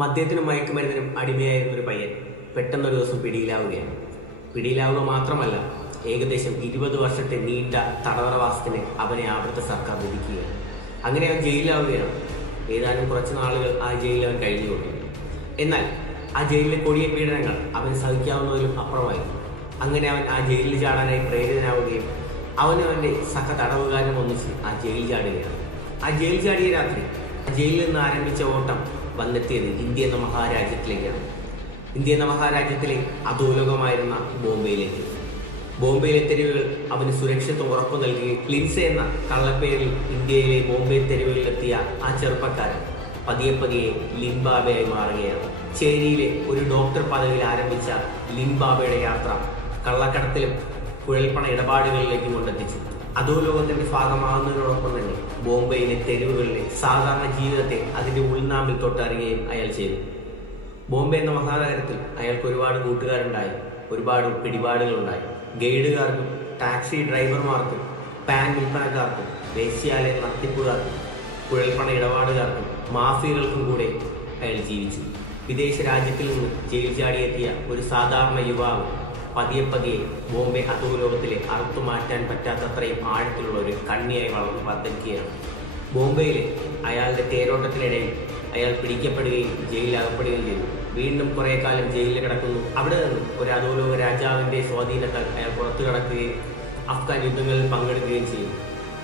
മദ്യത്തിനും മയക്കുമരുന്നിനും അടിമയായിരുന്ന ഒരു പയ്യൻ പെട്ടെന്നൊരു ദിവസം പിടിയിലാവുകയാണ്. പിടിയിലാവുക മാത്രമല്ല, ഏകദേശം 20 വർഷത്തെ നീണ്ട തടവറവാസത്തിന് അവനെ അവിടുത്തെ സർക്കാർ വിധിക്കുകയാണ്. അങ്ങനെ അവൻ ജയിലിലാവുകയാണ്. ഏതാനും കുറച്ച് നാളുകൾ ആ ജയിലിൽ അവൻ കഴിഞ്ഞുകൊണ്ടു. എന്നാൽ ആ ജയിലിലെ കൊടിയ പീഡനങ്ങൾ അവൻ സഹിക്കാവുന്നതിലും അപ്പുറമായിരുന്നു. അങ്ങനെ അവൻ ആ ജയിലിൽ ചാടാനായി പ്രേരിതനാവുകയും അവനും അവൻ്റെ സഹ തടവുകാരനും ഒന്നിച്ച് ആ ജയിൽ ചാടുകയാണ്. ആ ജയിൽ ചാടിയ രാത്രി ജയിലിൽ നിന്ന് ആരംഭിച്ച ഓട്ടം വന്നെത്തിയത് ഇന്ത്യ എന്ന മഹാരാജ്യത്തിലേക്കാണ്. ഇന്ത്യ എന്ന മഹാരാജ്യത്തിലെ അധോലോകമായിരുന്ന ബോംബെയിലേക്ക്. ബോംബെയിലെ തെരുവുകൾ അവന് സുരക്ഷിതത്വം ഉറപ്പു നൽകുകയും ലിൻസെ എന്ന കള്ളപ്പേരിൽ ഇന്ത്യയിലെ ബോംബെ തെരുവുകളിലെത്തിയ ആ ചെറുപ്പക്കാരൻ പതിയെ പതിയെ ലിംബാബെയായി മാറുകയാണ്. ചേരിയിലെ ഒരു ഡോക്ടർ പദവിയിൽ ആരംഭിച്ച ലിംബാബെയുടെ യാത്ര കള്ളക്കടത്തിലും കുഴൽപ്പണ ഇടപാടുകളിലേക്കും കൊണ്ടെത്തിച്ചു. അധോലോകത്തിന്റെ ഭാഗമാകുന്നതിനോടൊപ്പം തന്നെ ബോംബെയിലെ തെരുവുകളിലെ സാധാരണ ജീവിതത്തെ അതിന്റെ ഉൾനാമ്പിൽ തൊട്ടറിയുകയും അയാൾ ചെയ്തു. ബോംബെ എന്ന മഹാനഗരത്തിൽ അയാൾക്ക് ഒരുപാട് കൂട്ടുകാരുണ്ടായി, ഒരുപാട് പിടിപാടുകളുണ്ടായി. ഗൈഡുകാർക്കും ടാക്സി ഡ്രൈവർമാർക്കും പാൻ വിൽപ്പനക്കാർക്കും വേശ്യാലയ നടത്തിപ്പുകാർക്കും കുഴൽപ്പണ ഇടപാടുകാർക്കും മാഫിയകൾക്കും കൂടെ അയാൾ ജീവിച്ചു. വിദേശ രാജ്യത്തിൽ നിന്ന് ജയിൽ ചാടിയെത്തിയ ഒരു സാധാരണ യുവാവ് പതിയെ പതിയെ ബോംബെ അധോലോകത്തിലെ അറുത്തു മാറ്റാൻ പറ്റാത്തത്രയും ആഴത്തിലുള്ള ഒരു കണ്ണിയായി വളർന്നു വർദ്ധിക്കുകയാണ്. ബോംബെയിലെ അയാളുടെ തേരോട്ടത്തിനിടയിൽ അയാൾ പിടിക്കപ്പെടുകയും ജയിലിലകപ്പെടുകയും ചെയ്തു. വീണ്ടും കുറെ കാലം ജയിലിൽ കിടക്കുന്നു. അവിടെ നിന്നും ഒരു അധോലോക രാജാവിന്റെ സ്വാധീനത്താൽ അയാൾ പുറത്തു കടക്കുകയും അഫ്ഗാൻ യുദ്ധങ്ങളിൽ പങ്കെടുക്കുകയും ചെയ്തു.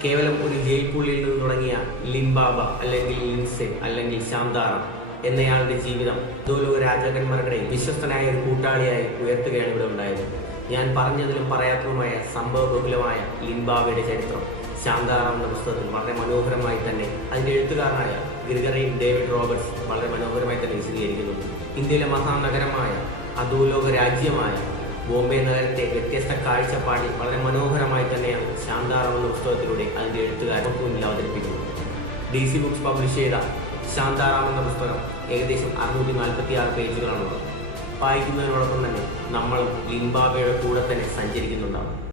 കേവലം ഒരു ജയിൽ പുള്ളിയിൽ നിന്ന് തുടങ്ങിയ ലിംബാബ അല്ലെങ്കിൽ ലിൻസെ അല്ലെങ്കിൽ ശാന്താറാം എന്നയാളുടെ ജീവിതം അധോലോക രാജാക്കന്മാരുടെ വിശ്വസ്തനായ ഒരു കൂട്ടാളിയായി ഉയർത്തുകയാണ് ഇവിടെ ഉണ്ടായത്. ഞാൻ പറഞ്ഞതിലും പറയാത്തതുമായ സംഭവബഹുലമായ ലിംബാബയുടെ ചരിത്രം ശാന്താറാം എന്ന പുസ്തകത്തിൽ വളരെ മനോഹരമായി തന്നെ അതിന്റെ എഴുത്തുകാരനായ ഗ്രിഗറി ഡേവിഡ് റോബർട്സ് വളരെ മനോഹരമായി തന്നെ വിശദീകരിക്കുന്നുണ്ട്. ഇന്ത്യയിലെ മഹാനഗരമായ അധോലോക രാജ്യമായ ബോംബെ നഗരത്തെ വ്യത്യസ്ത കാഴ്ചപ്പാടിൽ വളരെ മനോഹരമായി തന്നെയാണ് ശാന്താറാം എന്ന പുസ്തകത്തിലൂടെ അതിന്റെ എഴുത്തുകാരൻ മുന്നിൽ അവതരിപ്പിക്കുന്നത്. DC ബുക്സ് പബ്ലിഷ് ചെയ്ത ശാന്താറാം എന്ന പുസ്തകം ഏകദേശം 646 പേജുകളാണുള്ളത്. വായിക്കുന്നതിനോടൊപ്പം തന്നെ നമ്മളും ലിംബാബയുടെ കൂടെ തന്നെ സഞ്ചരിക്കുന്നുണ്ടാവും.